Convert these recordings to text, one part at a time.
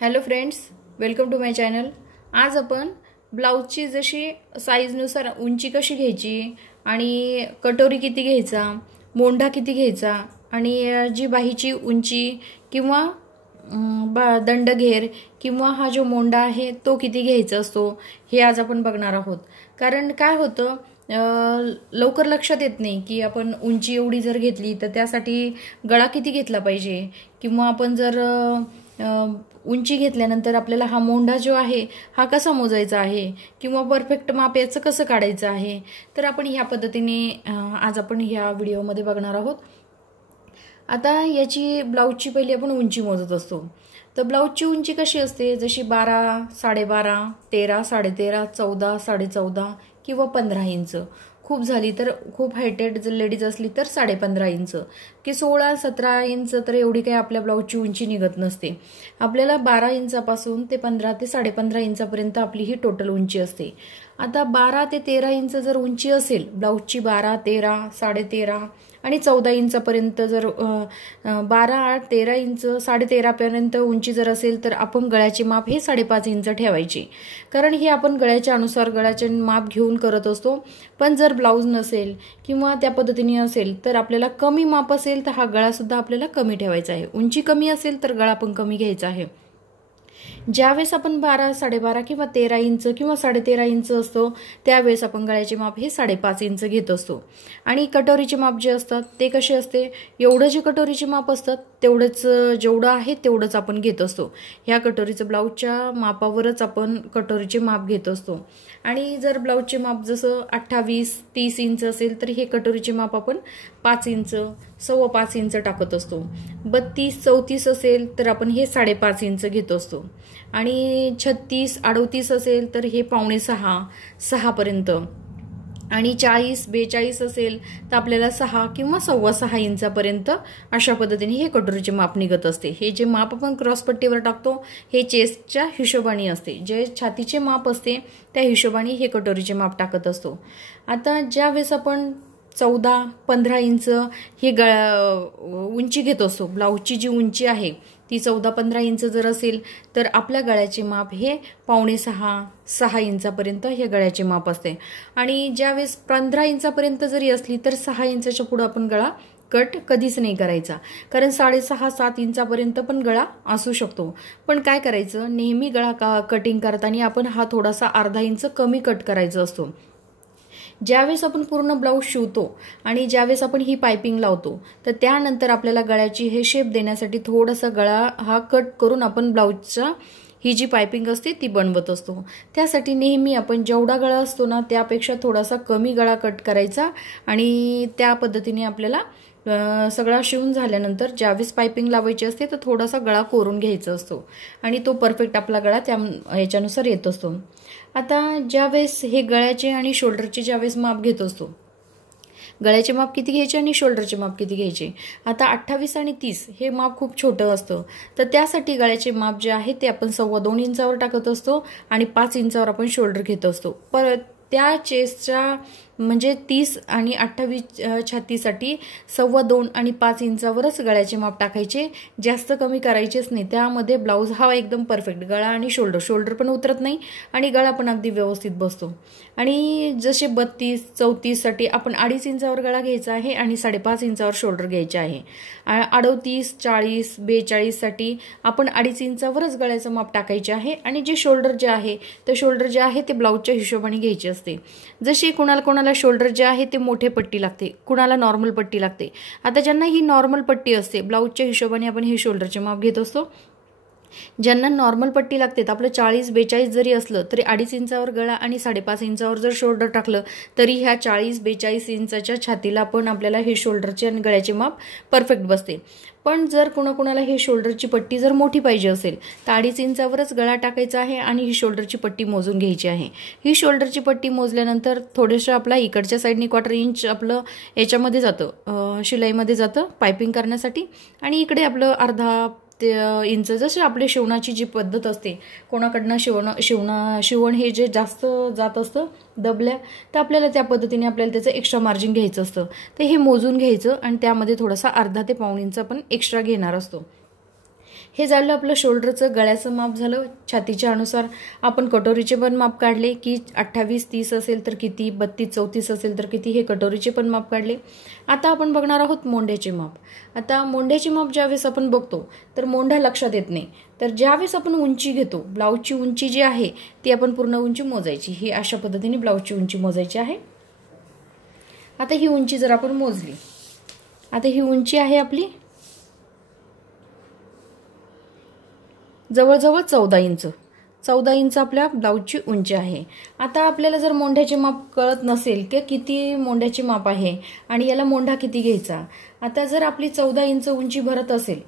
Hello friends, welcome to my channel. आज आपण ब्लाउजची जशी साईजनुसार उंची कशी घ्यायची आणि कटोरी किती घ्यायचा, मोंढा किती घ्यायचा आणि जी बाहीची उंची किंवा दंडघेर किंवा हा जो मोंढा आहे तो किती घ्यायचा असतो हे आज आपण बघणार आहोत। कारण काय होतं, लवकर लक्षात येत नाही की आपण उंची एवढी जर घेतली तर त्यासाठी गळा किती घेतला पाहिजे, किंवा आपण जर उंची घेतल्यानंतर आपल्याला हा मोंढा जो आहे हा कसा मोजायचा आहे किंवा परफेक्ट माप याचं कसं काढायचं आहे, तर आपण ह्या पद्धतीने आज आपण ह्या व्हिडिओमध्ये बघणार आहोत। आता याची ब्लाउजची पहिली आपण उंची मोजत असतो। तर ब्लाउजची उंची कशी असते, जशी 12, 12.5, 13, 13.5, 14, 14.5 किंवा 15 इंच, खूप झाली तर खूप हायटेड जर लेडीज असली तर 15.5 इंच की 16, 17 इंच, तर एवढी काही आपल्या ब्लाउजची उंची निघत नसते। आपल्याला 12 इंचापासून ते 15 ते 15.5 इंचापर्यंत आपली ही टोटल उंची असते। आता 12 ते 13 इंच जर उंची असेल ब्लाउजची, 12, 13, 13.5 आणि 14 इंचापर्यंत जर 12, 8, 13 इंच, 13.5 पर्यंत उंची जर असेल तर आपण गळ्याचे माप हे 5.5 इंच ठेवायचे। कारण हे आपण गळ्याच्या अनुसार गळ्याचे माप घेऊन करत असतो। पण जर ब्लाउज नसेल किंवा त्या पद्धतीने असेल तर आपल्याला कमी माप असेल तर हा गळा सुद्धा आपल्याला कमी ठेवायचा आहे। उंची कमी असेल तर गळा पण कमी घ्यायचा आहे। ज्यावेळेस आपण 12, 12.5 किंवा 13 इंच किंवा 13.5 इंच असतो त्यावेळेस आपण गळ्याचे माप हे 5.5 इंच घेत असतो। आणि कटोरीचे माप जे असतात ते कसे असते, एवढं जे कटोरीचे माप असतात तेवढंच, जेवढं आहे तेवढंच आपण घेत असतो। ह्या कटोरीचं ब्लाउजच्या मापावरच आपण कटोरीचे माप घेत असतो। आणि जर ब्लाउजचे माप जसं 28, 30 इंच असेल तर हे कटोरीचे माप आपण 5 इंच, 5.25 इंच टाकत असतो। 32, 34 असेल तर आपण हे 5.5 इंच घेत असतो। आणि 36, 38 असेल तर हे 5.25, 6 पर्यंत। आणि 40, 42 असेल तर आपल्याला 6 किंवा 6.25 इंचापर्यंत अशा पद्धतीने हे कटोरीचे माप निघत असते। हे जे माप आपण क्रॉस पट्टीवर टाकतो हे चेस्टच्या हिशोबाने असते, जे छातीचे माप असते त्या हिशोबाने हे कटोरीचे माप टाकत असतो। आता ज्यावेळेस आपण 14, 15 इंच ही उंची घेत असतो, ब्लाउजची जी उंची आहे ती 14, 15 इंच जर असेल तर आपल्या गळ्याचे माप हे 5.25, 6 इंचापर्यंत हे गळ्याचे माप असते। आणि ज्यावेळेस 15 इंचापर्यंत जरी असली तर 6 इंचाच्या पुढे आपण गळा कट कधीच नाही करायचा, कारण 6.5, 7 इंचापर्यंत पण गळा असू शकतो। पण काय करायचं, नेहमी गळा कटिंग करताना आपण हा थोडासा अर्धा इंच कमी कट करायचा असतो। ज्यावेळेस आपण पूर्ण ब्लाउज शिवतो आणि ज्यावेळेस आपण ही पाइपिंग लावतो तर त्यानंतर आपल्याला गळ्याची हे शेप देण्यासाठी थोडासा गळा हा कट करून आपण ब्लाउजचा ही जी पाइपिंग असते ती बनवत असतो। त्यासाठी नेहमी आपण जेवढा गळा असतो ना त्यापेक्षा थोडासा कमी गळा कट करायचा आणि त्या पद्धतीने आपल्याला सगळा शिवून झाल्यानंतर ज्यावेळेस पाइपिंग लावायची असते तर थोडासा गळा कोरून घ्यायचा असतो आणि तो परफेक्ट आपला गळा त्या याच्यानुसार येत असतो। आता ज्यावेळेस हे गळ्याचे आणि शोल्डरचे ज्यावेळेस माप घेत असतो, गळ्याचे माप किती घ्यायचे आणि शोल्डरचे माप किती घ्यायचे, आता 28 आणि 30 हे माप खूप छोटं असतं तर त्यासाठी गळ्याचे माप जे आहे ते आपण 2.25 इंचावर टाकत असतो आणि 5 इंचावर आपण शोल्डर घेत असतो। परत त्या चेस्टच्या म्हणजे 30 आणि 28 छातीसाठी 2.25 आणि 5 इंचावरच गळ्याचे माप टाकायचे, जास्त कमी करायचेच नाही। त्यामध्ये ब्लाउज हा एकदम परफेक्ट, गळा आणि शोल्डर पण उतरत नाही आणि गळा पण अगदी व्यवस्थित बसतो। आणि जसे 32, 34 साठी आपण 2.5 इंचावर गळा घ्यायचा आहे आणि 5.5 इंचावर शोल्डर घ्यायचे आहे। 38, 40, 42 साठी आपण 2.5 इंचावरच गळ्याचं माप टाकायचे आहे आणि जे शोल्डर जे आहे ते ब्लाउजच्या हिशोबाने घ्यायचे असते। जशी कोणाला शोल्डर जे आहे ते मोठे पट्टी लागते, कुणाला नॉर्मल पट्टी लागते। आता ज्यांना ही नॉर्मल पट्टी असते ब्लाउजच्या हिशोबाने आपण हे शोल्डरचे माप घेत असतो। ज्यांना नॉर्मल पट्टी लागते आपलं 40, 42 जरी असलं तरी 2.5 इंचावर गळा आणि 5.5 इंचावर जर शोल्डर टाकलं तरी ह्या 40, 42 इंचाच्या छातीला पण आपल्याला हे शोल्डरचे आणि गळ्याचे माप परफेक्ट बसते। पण जर कोणाला हे शोल्डरची पट्टी जर मोठी पाहिजे असेल तर 2.5 इंचावरच गळा टाकायचा आहे आणि ही शोल्डरची पट्टी मोजून घ्यायची आहे। ही शोल्डरची पट्टी मोजल्यानंतर थोडंसं आपला इकडच्या साईडनी 1/4 इंच आपलं याच्यामध्ये जातं, शिलाईमध्ये जातं पाइपिंग करण्यासाठी, आणि इकडे आपलं अर्धा इंच, जसे आपले शिवणाची जी पद्धत असते, कोणाकडनं शिवण हे जे जास्त जात असतं दबल्या तर आपल्याला त्या पद्धतीने आपल्याला त्याचं एक्स्ट्रा मार्जिन घ्यायचं असतं, तर हे मोजून घ्यायचं आणि त्यामध्ये थोडासा अर्धा ते 1.25 इंच आपण एक्स्ट्रा घेणार असतो। हे झालं आपलं शोल्डरचं, गळ्याचं माप झालं. छातीच्या अनुसार आपण कटोरीचे पण माप काढले की 28, 30 असेल तर किती, 32, 34 असेल तर किती, हे कटोरीचे पण माप काढले. आता आपण बघणार आहोत मोंढ्याचे माप. आता मोंढ्याचे माप ज्यावेळेस आपण बघतो तर मोंढा लक्षात येत नाही. तर ज्यावेळेस आपण उंची घेतो, ब्लाऊजची उंची जी आहे ती आपण पूर्ण उंची मोजायची. ही अशा पद्धतीने ब्लाऊजची उंची मोजायची आहे. आता ही उंची जर आपण मोजली, आता ही उंची आहे आपली जवळजवळ 14 इंच. 14 इंच आपल्या ब्लाऊजची उंची आहे. आता आपल्याला जर मोंढ्याचे माप कळत नसेल की किती मोंढ्याचे माप आहे आणि याला मोंढा किती घ्यायचा, आता जर आपली 14 इंच उंची भरत असेल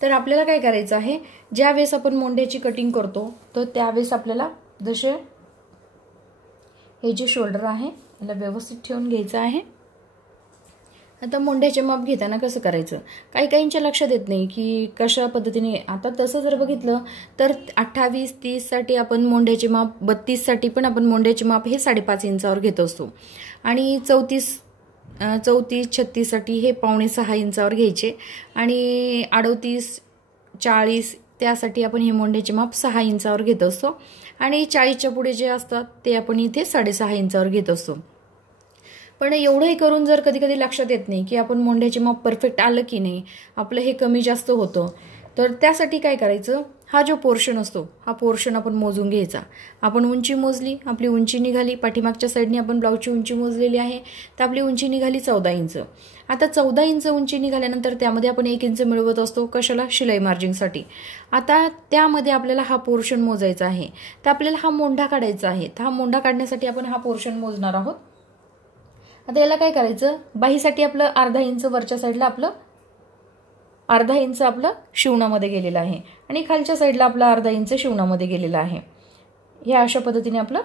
तर आपल्याला काय करायचं आहे, ज्यावेळेस आपण मोंढ्याची कटिंग करतो तर त्यावेळेस आपल्याला जसे हे जे शोल्डर आहे याला व्यवस्थित ठेवून घ्यायचं आहे. आता मोंढ्याचे माप घेताना कसं करायचं, काही काहींच्या लक्षात येत नाही की कशा पद्धतीने. आता तसं जर बघितलं तर 28, 30 साठी आपण मोंढ्याचे माप, 32 साठी पण आपण मोंढ्याचे माप हे 5.5 इंचावर घेत असतो आणि 34, 36 साठी हे 5.25 इंचावर घ्यायचे आणि 38, 40 त्यासाठी आपण हे मोंढ्याचे माप 6 इंचावर घेत असतो आणि 40च्या पुढे जे असतात ते आपण इथे 6.5 इंचावर घेत असतो. पण एवढंही करून जर कधी कधी लक्षात येत नाही की आपण मोंढ्याचे माप परफेक्ट आलं की नाही, आपलं हे कमी जास्त होतं, तर त्यासाठी काय करायचं, हा जो पोर्शन असतो हा पोर्शन आपण मोजून घ्यायचा. आपण उंची मोजली, आपली उंची निघाली, पाठीमागच्या साईडने आपण ब्लाऊजची उंची मोजलेली आहे तर आपली उंची निघाली 14 इंच. आता 14 इंच उंची निघाल्यानंतर त्यामध्ये आपण 1 इंच मिळवत असतो, कशाला, शिलाई मार्जिंगसाठी. आता त्यामध्ये आपल्याला हा पोर्शन मोजायचा आहे. तर आपल्याला हा मोंढा काढायचा आहे. तर हा मोंढा काढण्यासाठी आपण हा पोर्शन मोजणार आहोत. आता याला काय करायचं, बाहीसाठी आपलं अर्धा इंच वरच्या साईडला आपलं अर्धा इंच आपलं शिवणामध्ये गेलेलं आहे आणि खालच्या साईडला आपलं अर्धा इंच शिवणामध्ये गेलेलं आहे. ह्या अशा पद्धतीने आपलं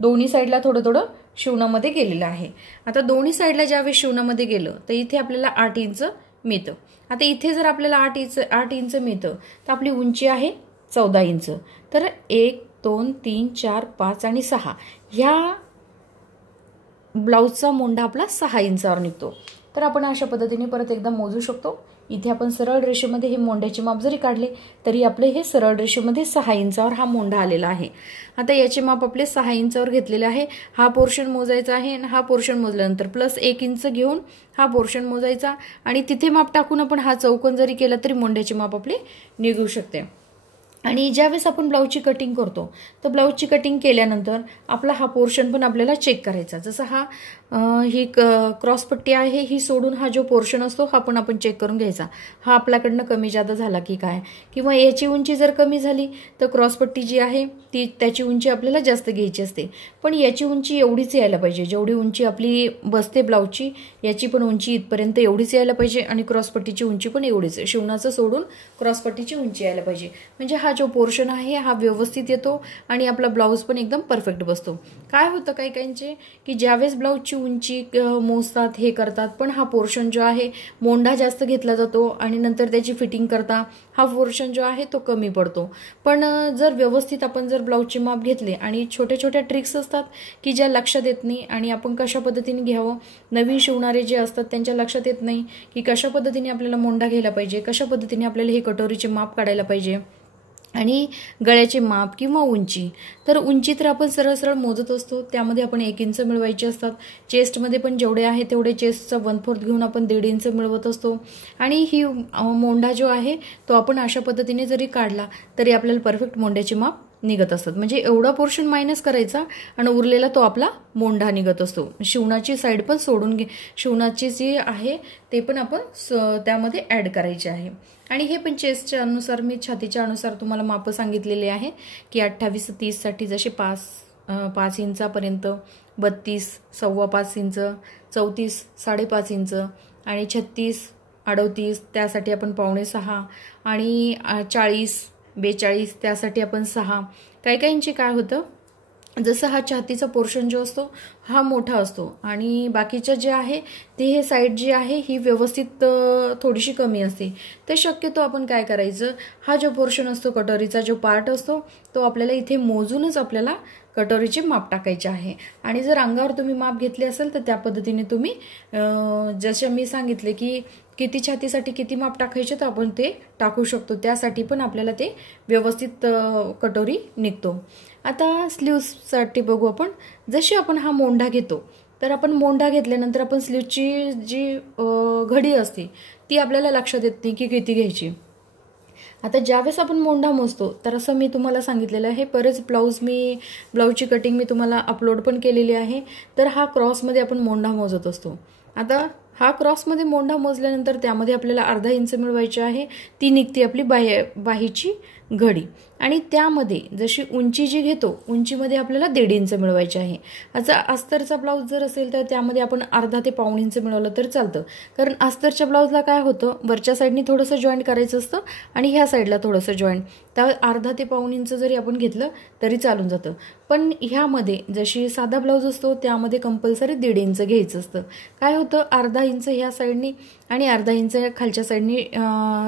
दोन्ही साईडला थोडं थोडं शिवणामध्ये गेलेलं आहे. आता दोन्ही साईडला ज्यावेळी शिवणामध्ये गेलं तर इथे आपल्याला 8 इंच मिळतं. आता इथे जर आपल्याला 8 इंच मिळतं तर आपली उंची आहे 14 इंच. तर 1, 2, 3, 4, 5 आणि 6 ह्या ब्लाऊजचा मोंढा आपला 6 इंचावर निघतो. तर आपण अशा पद्धतीने परत एकदा मोजू शकतो. इथे आपण सरळ रेषेमध्ये हे मोंढ्याचे माप जरी काढले तरी आपले हे सरळ रेषेमध्ये 6 इंचावर हा मोंढा आलेला आहे. आता याचे माप आपले 6 इंचावर घेतलेले आहे. हा पोर्शन मोजायचा आहे आणि हा पोर्शन मोजल्यानंतर प्लस 1 इंच घेऊन हा पोर्शन मोजायचा आणि तिथे माप टाकून आपण हा चौकोन जरी केला तरी मोंढ्याचे माप आपले निघू शकते. आणि ज्यावेळेस आपण ब्लाऊजची कटिंग करतो तर ब्लाऊजची कटिंग केल्यानंतर आपला हा पोर्शन पण आपल्याला चेक करायचा. जसं हा ही क्रॉसपट्टी आहे ही सोडून हा जो पोर्शन असतो हा पण आपण चेक करून घ्यायचा. हा आपल्याकडनं कमी जादा झाला की काय, किंवा याची उंची जर कमी झाली तर क्रॉसपट्टी जी आहे ती त्याची उंची आपल्याला जास्त घ्यायची असते. पण याची उंची एवढीच यायला पाहिजे, जेवढी उंची आपली बसते ब्लाऊजची याची पण उंची इथपर्यंत एवढीच यायला पाहिजे आणि क्रॉसपट्टीची उंची पण एवढीच, शिवणाचं सोडून क्रॉसपट्टीची उंची यायला पाहिजे. म्हणजे हा जो पोर्शन आहे हा व्यवस्थित येतो आणि आपला ब्लाऊज पण एकदम परफेक्ट बसतो. काय होतं काही काहींचे की ज्यावेळेस ब्लाऊजची उंची मोजतात हे करतात पण हा पोर्शन जो आहे मोंढा जास्त घेतला जातो आणि नंतर त्याची फिटिंग करता हा पोर्शन जो आहे तो कमी पडतो. पण जर व्यवस्थित आपण जर ब्लाऊजचे माप घेतले आणि छोट्या छोट्या ट्रिक्स असतात की ज्या लक्षात येत नाही आणि आपण कशा पद्धतीने घ्यावं, नवीन शिवणारे जे असतात त्यांच्या लक्षात येत नाही की कशा पद्धतीने आपल्याला मोंढा घ्यायला पाहिजे, कशा पद्धतीने आपल्याला हे कटोरीचे माप काढायला पाहिजे आणि गळ्याचे माप किंवा उंची. तर उंची तर आपण सरळ सरळ मोजत असतो, त्यामध्ये आपण 1 इंच मिळवायचे असतात. चेस्टमध्ये पण जेवढे आहे तेवढे चेस्टचा 1/4 घेऊन आपण 1.5 इंच मिळवत असतो. आणि ही मोंढा जो आहे तो आपण अशा पद्धतीने जरी काढला तरी आपल्याला परफेक्ट मोंढ्याचे माप निघत असतात. म्हणजे एवढा पोर्शन मायनस करायचा आणि उरलेला तो आपला मोंढा निघत असतो. शिवणाची साईड पण सोडून शिवणाची जी आहे ते पण आपण त्यामध्ये ऍड करायचे आहे. आणि हे पण चेस्टच्या अनुसार मी छातीच्या अनुसार तुम्हाला माप सांगितलेले आहे की 28, 30 साठी जसे 5 इंचापर्यंत, 32, 5.25 इंच, 34, 5.5 इंच आणि 36, 38 त्यासाठी आपण 5.25 आणि 40, 42 त्यासाठी आपण 6. काही काहींचे काय होतं, जसं हा छातीचा पोर्शन जो असतो हा मोठा असतो आणि बाकीचं जे आहे ते हे साईड जी आहे ही व्यवस्थित थोडीशी कमी असते. तर शक्यतो आपण काय करायचं, हा जो पोर्शन असतो कटोरीचा जो पार्ट असतो तो आपल्याला इथे मोजूनच आपल्याला कटोरीचे माप टाकायचे आहे. आणि जर अंगावर तुम्ही माप घेतले असेल तर त्या पद्धतीने तुम्ही जसे मी सांगितले की किती छातीसाठी किती माप टाकायचे तर आपण ते टाकू शकतो, त्यासाठी पण आपल्याला ते व्यवस्थित कटोरी निघतो। आता स्लीव्ससाठी बघू आपण। जशी आपण हा मोंढा घेतो तर आपण मोंढा घेतल्यानंतर आपण स्लीवची जी घडी असते ती आपल्याला लक्षात येत नाही की किती घ्यायची। आता ज्यावेळेस आपण मोंढा मोजतो तर असं मी तुम्हाला सांगितलेलं आहे, बरेच ब्लाऊजची कटिंग मी तुम्हाला अपलोड पण केलेली आहे। तर हा क्रॉसमध्ये आपण मोंढा मोजत असतो। आता हा क्रॉसमध्ये मोंढा मोजल्यानंतर त्यामध्ये आपल्याला अर्धा इंच मिळवायचे आहे, ती निघते आपली बाहीची घडी। आणि त्यामध्ये जशी उंची जी घेतो उंचीमध्ये आपल्याला 1.5 इंच मिळवायचे आहे। आता अस्तरचा ब्लाऊज जर असेल तर त्यामध्ये आपण अर्धा ते पाऊण इंच मिळवलं तर चालतं, कारण अस्तरच्या ब्लाऊजला काय होतं वरच्या साईडनी थोडंसं जॉईंट करायचं असतं आणि ह्या साईडला थोडंसं जॉईंट, त्या अर्धा ते पाऊण इंच जरी आपण घेतलं तरी चालून जातं। पण ह्यामध्ये जशी साधा ब्लाऊज असतो त्यामध्ये कंपल्सरी 1.5 इंच घ्यायचं असतं। काय होतं अर्धा इंच ह्या साईडनी आणि अर्धा इंच खालच्या साईडनी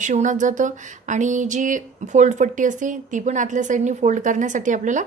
शिवणात जातं आणि जी फोल्ड पट्टी असते ती पण आतल्या साईडनी फोल्ड करण्यासाठी आपल्याला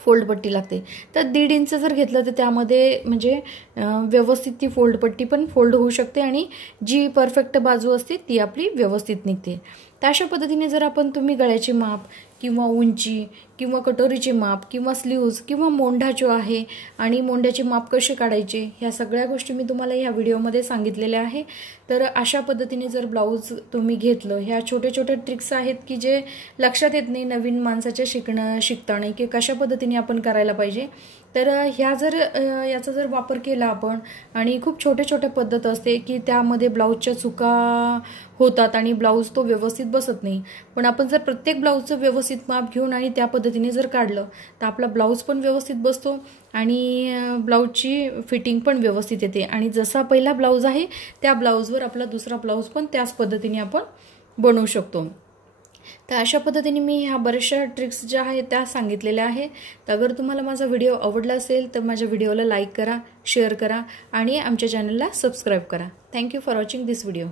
फोल्ड पट्टी लागते। तर 1.5 इंच जर घेतलं तर त्यामध्ये म्हणजे व्यवस्थित ती फोल्ड पट्टी पण फोल्ड होऊ शकते आणि जी परफेक्ट बाजू असते ती आपली व्यवस्थित निघते। तर अशा पद्धतीने जर आपण तुम्ही गळ्याची माप किंवा उंची किंवा कटोरीचे माप किंवा स्लीव्ज किंवा मोंढा जो आहे आणि मोंढ्याचे माप कसे काढायचे ह्या सगळ्या गोष्टी मी तुम्हाला ह्या व्हिडिओमध्ये सांगितलेल्या आहे। तर अशा पद्धतीने जर ब्लाऊज तुम्ही घेतलं, ह्या छोटे छोटे ट्रिक्स आहेत की जे लक्षात येत नाही नवीन माणसाच्या शिकताना की कशा पद्धतीने आपण करायला पाहिजे। तर याचा जर वापर केला आपण आणि खूप छोटे छोटे पद्धत असते की त्यामध्ये ब्लाऊजच्या चुका होतात आणि ब्लाऊज तो व्यवस्थित बसत नाही, पण आपण जर प्रत्येक ब्लाऊजचं व्यवस्थित माप घेऊन आणि त्या पद्धतीने जर काढलं तर आपला ब्लाऊज पण व्यवस्थित बसतो आणि ब्लाऊजची फिटिंग पण व्यवस्थित येते आणि जसा पहिला ब्लाऊज आहे त्या ब्लाऊजवर आपला दुसरा ब्लाऊज पण त्याच पद्धतीने आपण बनवू शकतो। तर अशा पद्धतीने मी ह्या बऱ्याचशा ट्रिक्स ज्या आहेत त्या सांगितलेल्या आहेत। तर अगर तुम्हाला माझा व्हिडिओ आवडला असेल तर माझ्या व्हिडिओला लाईक करा, शेअर करा आणि आमच्या चॅनलला सबस्क्राईब करा। Thank you for watching this video.